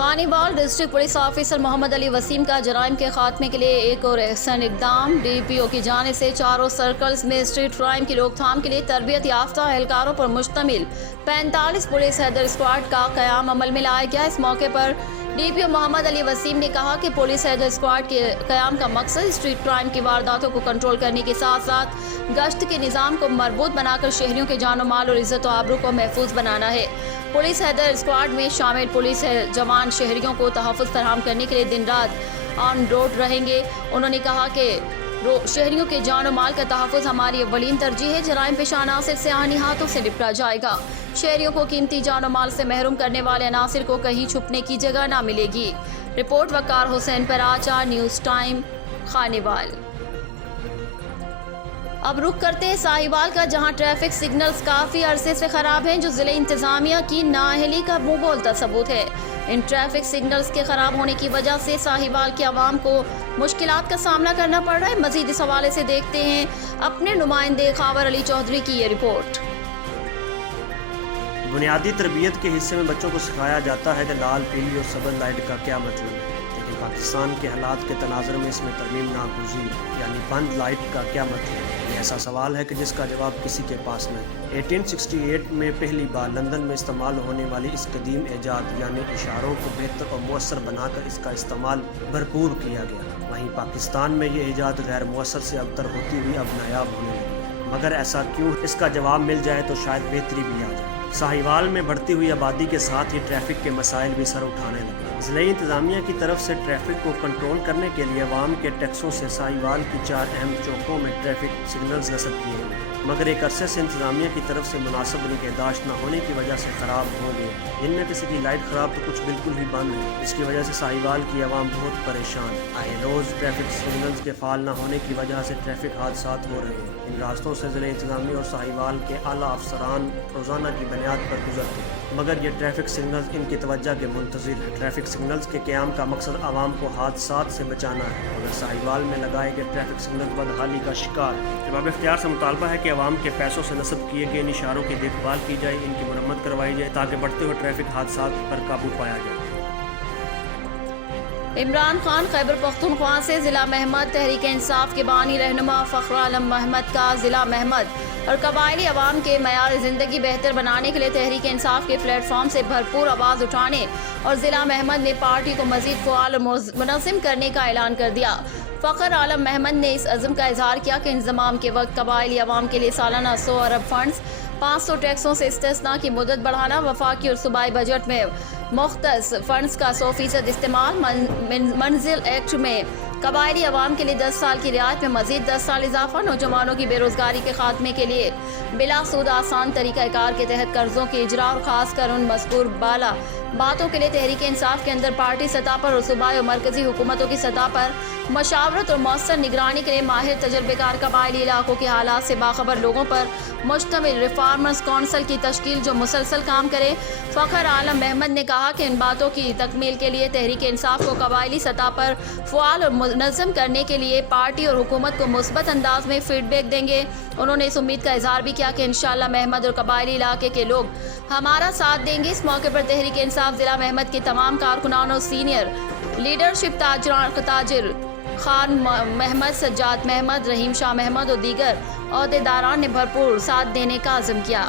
خانیبال district police officer محمد علی وسیم کا جرائم کے خاتمے کے لیے ایک اور احسن اقدام۔ ڈی پی او کی جانب سے چاروں سرکلز میں اسٹریٹ کرائم کی روک تھام کے لیے تربیت یافتہ اہلکاروں پر مشتمل 45 پولیس ہیڈر اسکواڈ کا قیام عمل میں لایا گیا۔ اس موقع پر ڈی پی او محمد علی وسیم نے کہا کہ پولیس ہیڈر اسکواڈ کے قیام کا مقصد اسٹریٹ کرائم کی وارداتوں کو کنٹرول کرنے کے ساتھ ساتھ گشت کے نظام کو مربوط بنا کر شہریوں کے جان و مال اور عزت و آبرو کو محفوظ بنانا ہے۔ پولیس ہیڈر اسکواڈ میں شامل پولیس جوان شہریوں کو تحفظ فراہم کرنے کے لیے دن رات آن روڈ رہیں گے۔ انہوں نے کہا کہ شہریوں کے جان و مال کا تحفظ ہماری اولین ترجیح ہے۔ جرائم پیشہ عناصر سے آہنی ہاتھوں سے نپٹا جائے گا۔ شہریوں کو قیمتی جان و مال سے محروم کرنے والے عناصر کو کہیں چھپنے کی جگہ نہ ملے گی۔ رپورٹ وقار حسین پراچا، نیوز ٹائم، خانیبال۔ اب رخ کرتے ہیں ساہیوال کا، جہاں ٹریفک سگنلز کافی عرصے سے خراب ہیں، جو ضلع انتظامیہ کی نااہلی کا منہ بولتا ثبوت ہے۔ ان ٹریفک سگنلز کے خراب ہونے کی وجہ سے ساہیوال کے عوام کو مشکلات کا سامنا کرنا پڑ رہا ہے۔ مزید اس حوالے سے دیکھتے ہیں اپنے نمائندے خاور علی چودھری کی یہ رپورٹ۔ بنیادی تربیت کے حصے میں بچوں کو سکھایا جاتا ہے کہ لال، پیلی اور سبز لائٹ کا کیا مطلب ہے، لیکن پاکستان کے حالات کے تناظر میں اس میں ترمیم ناگزیر یعنی بند لائٹ کا کیا مطلب ہے۔ یہ ایسا سوال ہے کہ جس کا جواب کسی کے پاس نہیں۔ 1868 میں پہلی بار لندن میں استعمال ہونے والی اس قدیم ایجاد یعنی اشاروں کو بہتر اور مؤثر بنا کر اس کا استعمال بھرپور کیا گیا۔ وہیں پاکستان میں یہ ایجاد غیر مؤثر سے ابتر ہوتی ہوئی اب نایاب ہونے لگی، مگر ایسا کیوں؟ اس کا جواب مل جائے تو شاید بہتری بھی آ جائے۔ ساہیوال میں بڑھتی ہوئی آبادی کے ساتھ ہی ٹریفک کے مسائل بھی سر اٹھانے لگے۔ ضلعی انتظامیہ کی طرف سے ٹریفک کو کنٹرول کرنے کے لیے عوام کے ٹیکسوں سے ساہیوال کی 4 اہم چوکوں میں ٹریفک سگنلز نصب کیے گئے، مگر ایک عرصے سے انتظامیہ کی طرف سے مناسب نگہداشت نہ ہونے کی وجہ سے خراب ہو گئے۔ ان میں کسی کی لائٹ خراب تو کچھ بالکل ہی بند ہے۔ اس کی وجہ سے ساہیوال کی عوام بہت پریشان ہے۔ آئے روز ٹریفک سگنلز کے فعال نہ ہونے کی وجہ سے ٹریفک حادثات ہو رہے ہیں۔ ان راستوں سے ضلع انتظامیہ اور ساہیوال کے اعلیٰ افسران روزانہ کی بنیاد پر گزرتے ہیں، مگر یہ ٹریفک سگنلز ان کی توجہ کے منتظر ہیں۔ ٹریفک سگنلز کے قیام کا مقصد عوام کو حادثات سے بچانا ہے، مگر ساہیوال میں لگائے گئے ٹریفک سگنلز بدحالی کا شکار ہے۔ جواب اختیار سے مطالبہ ہے کہ عوام کے پیسوں سے نصب کیے گئے ان اشاروں کی دیکھ بھال کی جائے، ان کی مرمت کروائی جائے تاکہ بڑھتے ہوئے ٹریفک حادثات پر قابو پایا جائے۔ عمران خان خیبر پختونخوا سے ضلع محمد تحریک انصاف کے بانی رہنما فخر عالم محمد کا ضلع محمد اور قبائلی عوام کے معیار زندگی بہتر بنانے کے لیے تحریک انصاف کے پلیٹ فارم سے بھرپور آواز اٹھانے اور ضلع محمد نے پارٹی کو مزید فعال اور منظم کرنے کا اعلان کر دیا۔ فخر عالم محمد نے اس عزم کا اظہار کیا کہ انضمام کے وقت قبائلی عوام کے لیے سالانہ 100 ارب فنڈز، 500 ٹیکسوں سے استثناء کی مدت بڑھانا، وفاقی اور صوبائی بجٹ میں مختص فنڈز کا 100% استعمال، منزل ایکٹ میں قبائلی عوام کے لیے 10 سال کی رعایت میں مزید 10 سال اضافہ، نوجوانوں کی بے روزگاری کے خاتمے کے لیے بلا سود آسان طریقہ کار کے تحت قرضوں کے اجرا اور خاص کر ان مذکور بالا باتوں کے لیے تحریک انصاف کے اندر پارٹی سطح پر اور صوبائی اور مرکزی حکومتوں کی سطح پر مشاورت اور مؤثر نگرانی کے لیے ماہر تجربے کار قبائلی علاقوں کے حالات سے باخبر لوگوں پر مشتمل ریفارمرز کونسل کی تشکیل جو مسلسل کام کرے۔ فخر عالم محمد نے کہا کہ ان باتوں کی تکمیل کے لیے تحریک انصاف کو قبائلی سطح پر فعال اور منظم کرنے کے لیے پارٹی اور حکومت کو مثبت انداز میں فیڈ بیک دیں گے۔ انہوں نے اس امید کا اظہار بھی کیا کہ انشاءاللہ محمد اور قبائلی علاقے کے لوگ ہمارا ساتھ دیں گے۔ اس موقع پر تحریک انصاف ضلع محمد کے تمام کارکنان اور سینئر لیڈرشپ تاجر خان محمد، سجاد محمد، رحیم شاہ محمد اور دیگر عہدیداران نے بھرپور ساتھ دینے کا عزم کیا۔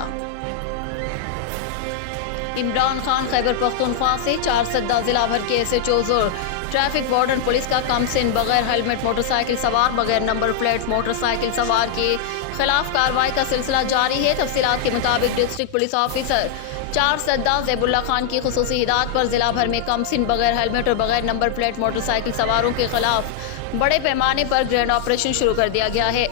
عمران خان خیبر پختونخوا سے 4 سدہ ضلع بھر کے ایس ایچ اوز اور ٹریفک وارڈن پولیس کا کم سن بغیر ہیلمٹ موٹر سائیکل سوار، بغیر نمبر پلیٹ موٹر سائیکل سوار کے خلاف کارروائی کا سلسلہ جاری ہے۔ تفصیلات کے مطابق ڈسٹرکٹ پولیس آفیسر 4 سدہ زیب اللہ خان کی خصوصی ہدایت پر ضلع بھر میں کم سن بغیر ہیلمٹ اور بغیر نمبر پلیٹ موٹر سائیکل سواروں کے خلاف بڑے پیمانے پر گرینڈ آپریشن شروع کر دیا گیا ہے۔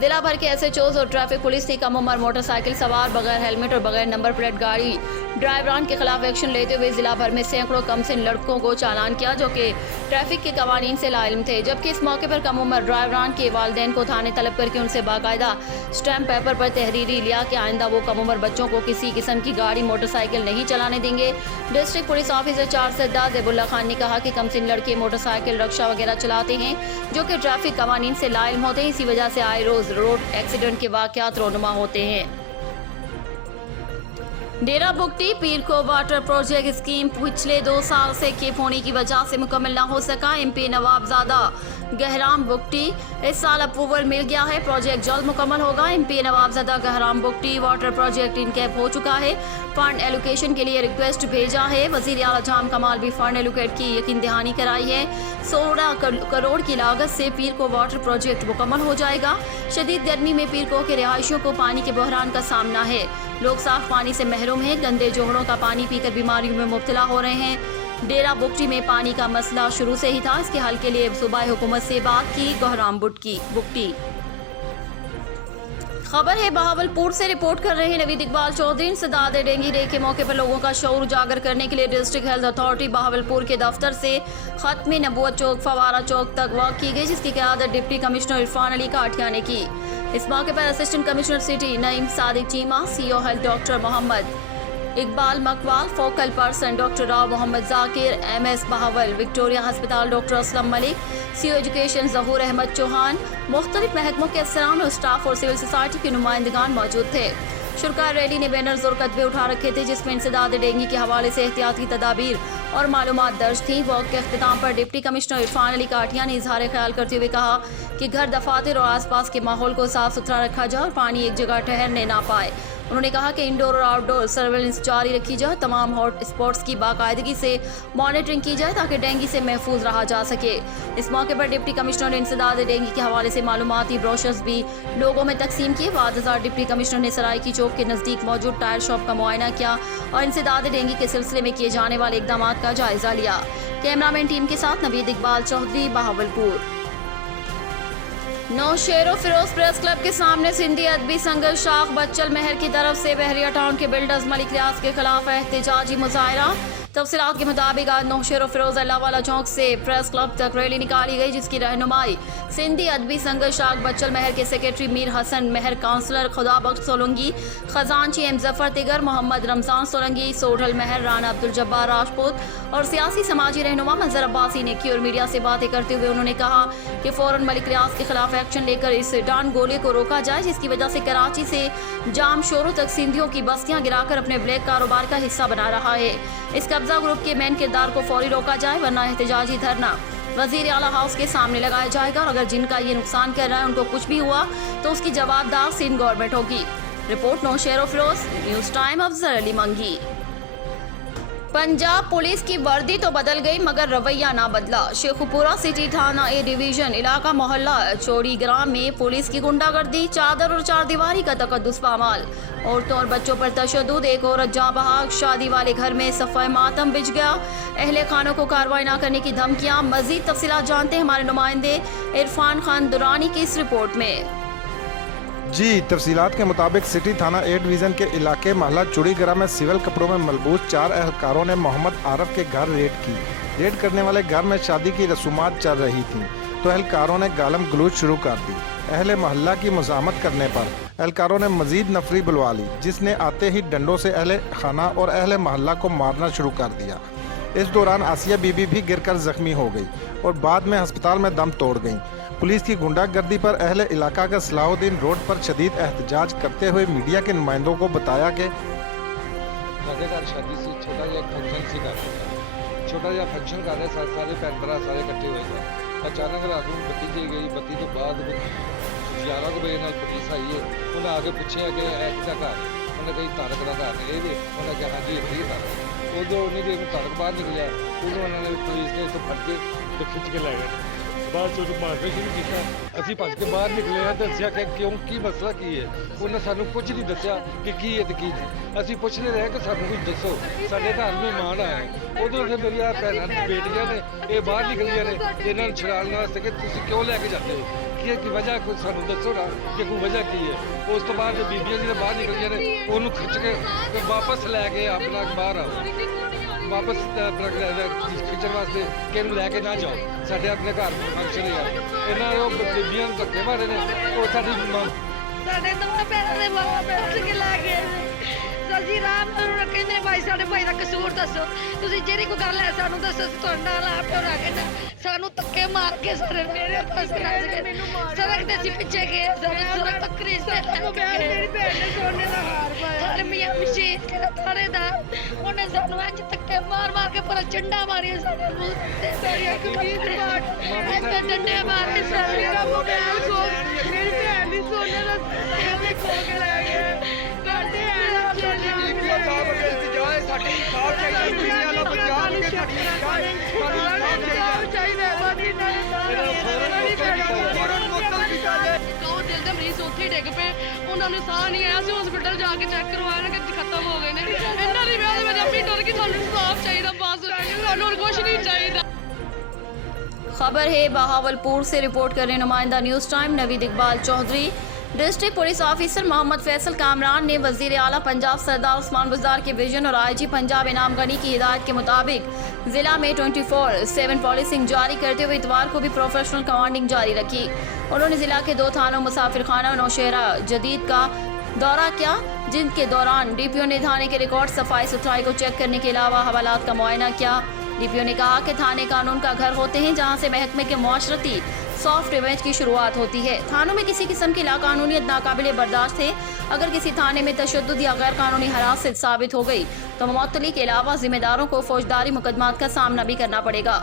ضلع بھر کے ایس ایچ اوز اور ٹریفک پولیس نے کم عمر موٹر سائیکل سوار، بغیر ہیلمٹ اور بغیر نمبر پلیٹ گاڑی ڈرائیوران کے خلاف ایکشن لیتے ہوئے ضلع بھر میں سینکڑوں کم سن لڑکوں کو چالان کیا جو کہ ٹریفک کے قوانین سے لاعلم تھے، جبکہ اس موقع پر کم عمر ڈرائیوران کے والدین کو تھانے طلب کر کے ان سے باقاعدہ اسٹیمپ پیپر پر تحریری لیا کہ آئندہ وہ کم عمر بچوں کو کسی قسم کی گاڑی موٹر سائیکل نہیں چلانے دیں گے۔ ڈسٹرکٹ پولیس آفیسر 4 سدہ زیب اللہ خان نے کہا کہ کم سن لڑکے موٹر سائیکل رکشہ وغیرہ چلاتے ہیں جو کہ ٹریفک قوانین سے لاعلم ہوتے ہیں، اسی وجہ سے آئے روز روڈ ایکسیڈنٹ کے واقعات رونما ہوتے ہیں۔ डेरा बुगटी पीर को वाटर प्रोजेक्ट स्कीम पिछले 2 साल से केप होने की वजह से मुकम्मल न हो सका। एमपी नवाबजादा गहराम बुगटी इस साल अप्रूवल मिल गया है, प्रोजेक्ट जल्द मुकम्मल होगा। MP Nawabzada Gohram Bugti water project इनकैप हो चुका है, फंड एलोकेशन के लिए रिक्वेस्ट भेजा है। वजीर आला जाम कमाल भी फंड एलोकेट की यकीन दहानी कराई है। 16 करोड़ की लागत से पीर को वाटर प्रोजेक्ट मुकम्मल हो जाएगा। शदीद गर्मी में पीर को के रिहायशियों को पानी के बहरान का सामना है, लोग साफ पानी से महरूम हैं, गंदे जोहड़ों का पानी पीकर बीमारियों में मुब्तला हो रहे हैं। डेरा बुगटी में पानी का मसला शुरू से ही था, इसके हल के लिए सूबाई हुकूमत से बात की। गहराम बुगटी खबर है बहावलपुर से रिपोर्ट कर रहे हैं नवीद इकबाल चौधरी। इंसदाद डेंगू डे के मौके पर लोगों का शऊर उजागर करने के लिए डिस्ट्रिक्ट हेल्थ अथॉरिटी बहावलपुर के दफ्तर से खत्म नबूवत चौक फवारा चौक तक वॉक की गई, जिसकी क़यादत डिप्टी कमिश्नर इरफान अली काठिया ने की। इस मौके पर assistant commissioner city Naeem Sadiq Cheema, CO health doctor Muhammad Iqbal Makwal, focal person doctor Rao Muhammad Zakir, MS Bahawal, Victoria हस्पताल doctor Aslam Malik, CO education Zahoor Ahmed Chauhan, मुख्तलिफ महकमों के अफसरान और स्टाफ और सिविल सोसाइटी के नुमाइंदगान मौजूद थे। शुरका रैली ने बैनर्स और कतबे उठा रखे थे, जिसमें इंसदाद डेंगू के हवाले से एहतियाती तदाबीर और मालूमात दर्ज थी। वॉक के अख्तिताम पर डिप्टी कमिश्नर इरफान अली काठिया ने इजहार ख्याल करते हुए कहा कि घर, दफातर और आसपास के माहौल को साफ सुथरा रखा जाए और पानी एक जगह ठहरने ना पाए। उन्होंने कहा कि इंडोर और आउटडोर सर्वेलेंस जारी रखी जाए, तमाम हॉट स्पॉट्स की बाकायदगी से मॉनिटरिंग की जाए ताकि डेंगू से महफूज रहा जा सके। इस मौके पर डिप्टी कमिश्नर ने इंसदाद डेंगू के हवाले से मालूमाती ब्रोशर्स भी लोगों में तकसीम किए। बाद डिप्टी कमिश्नर ने सरायकी चौक के नज़दीक मौजूद टायर शॉप का मुआयना किया और इंसदाद डेंगू के सिलसिले में किए जाने वाले इकदाम का जायजा लिया। कैमरामैन टीम के साथ नवीद इकबाल चौधरी, बहावलपुर। नौशेरो फिरोज प्रेस क्लब के सामने सिंधी अदबी संघर्ष शाख बच्चल महर की तरफ से बहरिया टाउन के बिल्डर्स मलिक रियाज के खिलाफ एहतजाजी मुजाहरा। तफसीलात के मुताबिक आज नौशेरो फिरोज अल्लाहवाला चौक से प्रेस क्लब तक रैली निकाली गई, जिसकी रहनुमाई सिंधी अदबी संघर्ष शाख बच्चल महर के सेक्रेटरी मीर हसन महर, काउंसलर खुदाबख्श सोलंगी, खजानची एम जफर तिगर, मोहम्मद रमजान सोलंगी, सोढ़ल महर, राना अब्दुल जब्बार राजपूत और सियासी समाजी रहनुमा मंजर अब्बासी ने की। और मीडिया से बातें करते हुए उन्होंने कहा कि फौरन मलिक रियाज के खिलाफ एक्शन लेकर इस डान गोले को रोका जाए, जिसकी वजह से कराची से जाम शोरों तक सिंधियों की बस्तियां गिराकर अपने ब्लैक कारोबार का हिस्सा बना रहा है। इस कब्जा ग्रुप के मेन किरदार को फौरी रोका जाए, वरना एहतजाजी धरना वजीर आला हाउस के सामने लगाया जाएगा और अगर जिनका ये नुकसान कर रहा है उनको कुछ भी हुआ तो उसकी जवाबदार सिंध गवर्नमेंट होगी। Report Naushahro Feroz, news time, Afzal Ali Mangi. Punjab police की वर्दी तो बदल गई मगर रवैया ना बदला। शेखुपुरा सिटी थाना ए डिवीजन इलाका मोहल्ला चौड़ी ग्राम में पुलिस की गुंडागर्दी, चादर और चारदीवारी का तकद्दुस पामाल, औरतों और बच्चों पर तशद्दुद, एक औरत जाँ बहाक, शादी वाले घर में सफ़ाई मातम बिछ गया, अहले खानों को कार्रवाई न करने की धमकियां। मजीद तफसीलात जानते हैं हमारे नुमाइंदे इरफान खान दुरानी की इस रिपोर्ट में। जी, तफसीलात के मुताबिक सिटी थाना ए डिवीज़न के इलाके महला चूड़ीगरा में सिविल कपड़ों में मलबूस 4 एहलकारों ने मोहम्मद आरफ के घर रेड की। रेड करने वाले घर में शादी की रसूमात चल रही थीं तो एहलकारों ने गालम गलूच शुरू कर दी। अहले महल्ला की मुज़ाहमत करने पर एहलकारों ने मजीद नफरी बुलवा ली, जिसने आते ही डंडों से अहले खाना और अहले महल्ला को मारना शुरू कर दिया। इस दौरान आसिया बीबी भी गिरकर जख्मी हो गई और बाद में अस्पताल में दम तोड़ गईं। पुलिस की गुंडागर्दी पर अहले इलाका का सलाहुद्दीन रोड पर शदीद एहतजाज करते हुए मीडिया के नुमाइंदों को बताया कि शादी से छोटा जिहा फंक्शन सी कर छोटा जिहा फंक्शन कर रहे सारे भैन भरा सारे इकट्ठे हुए थे। अचानक रात को बत्ती चली गई। बत्ती तो बाद 11 बजे नाल पुलिस आई है। उन्हें आगे पूछे कि किसका घर, उन्हें कही तारक का घर है। उन्हें कहा जी इतने ही तारक। उदो उन्हें जो तारक बाहर निकलिया, उन्होंने उन्होंने पुलिस ने इतों फट के तो खिंच के लै गए। बाद जो मारना शुरू किया, असी भज के बाहर निकले हैं। दसिया कि क्यों की मसला की है। उन्हें सानू कुछ नहीं दसिया कि की है तो की नहीं। असी पूछते रहे कि सानू कुछ दसो, साढ़े घर मेहमान आए। उदों फिर मेरी भैन बेटियां ने ये बाहर निकलिया ने इन्होंने छड़ाने वास्ते कि तुम क्यों लैके जाते हो, की वजह कोई सानू दसो ना कि कोई वजह की है। उस तो बाद बीबियां जो बाहर निकलिया ने उन्होंने खिंच के वापस लैके अपना बाहर आओ, वापस खिंचण वास्ते कि लैके ना जाओ, साढ़े अपने घर फंक्शन है। इन्होंने बीबियां धक्के मारे ने। वो साडी ਸਾਡੇ ਦੋਵਾਂ ਭੈਣਾਂ ਦੇ ਬਾਵਾ ਬੈਠ ਕੇ ਲੈ ਗਏ ਅਸੀਂ ਰਾਮ ਨੂੰ ਕਹਿੰਦੇ ਭਾਈ ਸਾਡੇ ਭਾਈ ਦਾ ਕਸੂਰ ਦੱਸੋ, ਤੁਸੀਂ ਜਿਹੜੀ ਕੋਈ ਗੱਲ ਹੈ ਸਾਨੂੰ ਦੱਸੋ, ਅਸੀਂ ਤੁਹਾਡੇ ਨਾਲ ਆਪ ਟੋਰਾਂਗੇ ਨਾ। ਸਾਨੂੰ ਧੱਕੇ ਧੱਕੇ ਮਾਰ ਕੇ ਸਾਰੇ ਮੇਰੇ ਪਾਸ ਨੱਜ ਕੇ ਸੜਕ ਤੇ ਅਸੀਂ ਪਿੱਛੇ ਗਏ ਸਾਰੇ ਸੜਕ ਤੱਕਰੀ ਸੇ ਮੇਰੀ ਭੈਣ ਨੇ ਸੋਨੇ ਦਾ ਹਾਰ ਪਾਇਆ ਹਰ ਮੀਆਂ ਮਸ਼ੀਨ ਕਿਹੜਾ ਥਾਣੇਦਾਰ ਉਹਨੇ ਸਾਨੂੰ ਅੱਜ ਧੱਕੇ ਮਾਰ ਮਾਰ ਕੇ ਪਰ ਚੰਡਾ ਮਾਰੀਆਂ ਸਾਡੇ ਮੂੰਹ ਤੇ ਸਾਰੀਆਂ ਕਮੀਜ਼ ਪਾਟ ਇੱਥੇ ਡੰਡੇ ਮਾਰੇ ਸਾਰੇ ਮੋਬਾਈਲ ਖੋ ਮੇਰੀ ਭੈਣ ਦੀ ਸੋਨੇ ਦਾ ਐਵੇਂ ਖੋ ਕੇ ਲੈ ਗਏ ਕਰਦੇ ਆ ਪੰਜਾਬ ਦੇ ਇੰਤਜ਼ਾਰ ਸਾਡੀ ਸਾਫ ਚਾਹੀਦੀ ਦੁਨੀਆ ਵਾਲਾ ਪੰਜਾਬ ਕੇ ਸਾਡੀ ਚਾਹੀਦਾ ਬਾਕੀ ਉਹ ਦਿਲ ਦੇ ਮਰੀਜ਼ ਉੱਥੇ ਹੀ ਡਿੱਗ ਪਏ ਉਹਨਾਂ ਨੂੰ ਸਾਹ ਨਹੀਂ ਆਇਆ ਸੀ ਹਸਪੀਟਲ ਜਾ ਕੇ ਚੈੱਕ ਕਰਵਾਇਆ ਕਿ ਖਤਮ ਹੋ ਗਏ ਨੇ ਇਹਨਾਂ ਦੀ ਵਿਆਹ ਦੇ ਵਿੱਚ ਆਪਣੀ ਡਰ ਕੇ ਸਾਨੂੰ ਇਨਸਾਫ ਚਾਹੀਦਾ ਬਸ ਸਾਨੂੰ ਹੋਰ ਕੁਝ नहीं चाहिए। खबर है बहावलपुर से रिपोर्ट कर रहे नुमाइंदा news time Naveed Iqbal Chaudhary. District police officer Mohammad Faisal Kamran ने वजीर आला पंजाब सरदार उस्मान बुज़दार के विजन और IG पंजाब इनाम गनी की हिदायत के मुताबिक जिला में 24/7 पॉलिसिंग जारी करते हुए इतवार को भी प्रोफेशनल कमांडिंग जारी रखी। उन्होंने जिला के 2 थानों मुसाफिर खाना और नौशहरा जदीद का दौरा किया, जिनके दौरान DPO ने थाने के रिकॉर्ड सफाई सुथराई को चेक करने के अलावा हवालात का मुआयना किया। DPO ने कहा कि थाने कानून का घर होते हैं जहां से महकमे के मुआशरती सॉफ्ट इमेज की शुरुआत होती है। थानों में किसी किस्म की लाकानूनियत नाकाबिले बर्दाश्त है। अगर किसी थाने में तशद्दुद या गैर कानूनी हिरासत साबित हो गई तो मुअत्तली के अलावा जिम्मेदारों को फौजदारी मुकदमात का सामना भी करना पड़ेगा।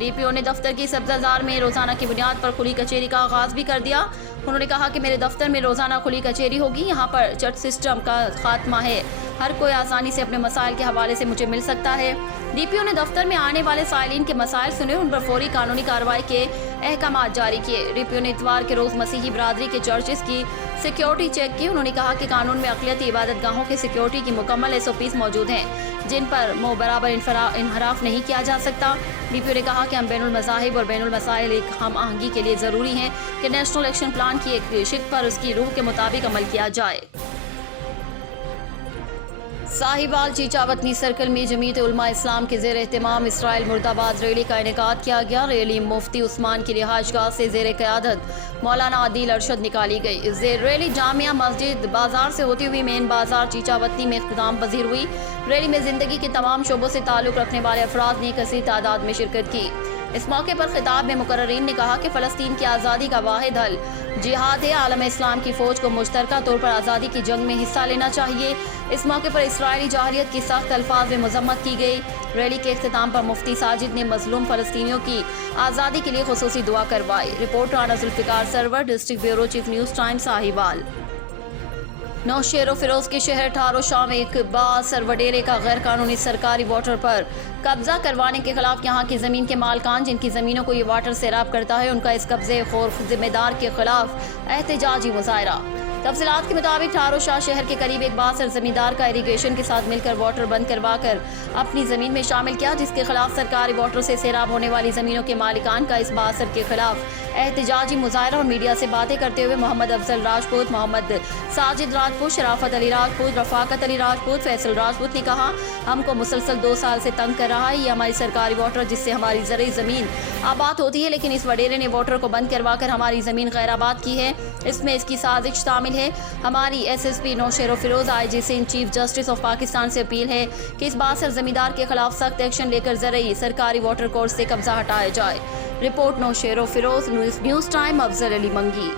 DPO ने दफ्तर की सब्जाजार में रोजाना की बुनियाद पर खुली कचेरी का आगाज भी कर दिया। उन्होंने कहा कि मेरे दफ्तर में रोजाना खुली कचेरी होगी, यहाँ पर चट सिस्टम का खात्मा है, हर कोई आसानी से अपने मसाइल के हवाले से मुझे मिल सकता है। DPO ने दफ्तर में आने वाले साइलिन के मसाइल सुने, उन पर फौरी कानूनी कार्रवाई के अहकामात जारी किए। DPO ने इतवार के रोज मसीही बरादरी के चर्चेस की सिक्योरिटी चेक की। उन्होंने कहा कि कानून में अक़लियती इबादत गाहों के सिक्योरिटी की मुकम्मल SOPs मौजूद हैं, जिन पर बराबर इनहराफ नहीं किया जा सकता। DPO ने कहा कि हम बैनुल मज़ाहिब और बैनुल मसाइल एक हम आहंगी के लिए ज़रूरी हैं कि नेशनल एक्शन प्लान की एक शिक पर उसकी रूह के मुताबिक अमल किया जाए। साहिवाल चीचावतनी सर्कल में जमीयत उलमा इस्लाम के ज़ेर एहतमाम इसराइल मुर्दाबाद रैली का इनेकाद किया गया। रैली मुफ्ती उस्मान की रिहाइशगाह से ज़ेर क़यादत मौलाना आदिल अरशद निकाली गई। रैली जामिया मस्जिद बाजार से होती हुई मेन बाजार चीचावतनी में इख्तिताम पजीर हुई। रैली में ज़िंदगी के तमाम शोबों से ताल्लुक़ रखने वाले अफराद ने कसीर तादाद में शिरकत की। इस मौके पर खिताब में मुकर्ररीन ने कहा कि फ़लस्तीन की आज़ादी का वाहिद हल जिहाद है। आलम इस्लाम की फ़ौज को मुश्तरका तौर पर आज़ादी की जंग में हिस्सा लेना चाहिए। इस मौके पर इसराइली जाहिलियत की सख्त अल्फाज में मजम्मत की गई। रैली के इख्तिताम पर मुफ्ती साजिद ने मजलूम फ़लस्तीनियों की आज़ादी के लिए खुसूसी दुआ करवाई। Reporter Rana Zulfiqar Sarwar, district bureau chief news time Sahiwal. Naushahro Feroz के शहर ठारो शाह में एक बासर वडेरे का गैर कानूनी सरकारी वाटर पर कब्जा करवाने के खिलाफ यहाँ की ज़मीन के मालकान जिनकी ज़मीनों को ये वाटर सैराब करता है, उनका इस कब्जे खोर जिम्मेदार के खिलाफ एहतजाजी मुजाहरा। तफसीलात के मुताबिक ठारो शाह शहर के करीब एक बासर जमींदार का इरीगेशन के साथ मिलकर वाटर बंद करवा कर अपनी ज़मीन में शामिल किया, जिसके खिलाफ सरकारी वाटर से सैराब होने वाली ज़मीनों के मालिकान का इस बासर के खिलाफ एहतजाजी मुजाहरा और मीडिया से बातें करते हुए मोहम्मद अफजल राजपूत, मोहम्मद साजिद राजपूत, शराफत अली राजपूत, रफाकत अली राजपूत, फैसल राजपूत ने कहा, हमको मुसलसल 2 साल से तंग कर रहा है ये हमारी सरकारी वाटर, जिससे हमारी ज़रूरी ज़मीन आबाद होती है, लेकिन इस वडेरे ने वाटर को बंद करवा कर हमारी ज़मीन गैर आबाद की है। इसमें इसकी साजिश शामिल है। हमारी SSP नौशेरो फिरोज IG से चीफ जस्टिस ऑफ पाकिस्तान से अपील है कि इस बासर जमींदार के खिलाफ सख्त एक्शन लेकर ज़रूरी सरकारी वाटर कोर्स से कब्जा हटाया जाए। Report Naushahro Feroz, news time, Afzal Ali मंगी।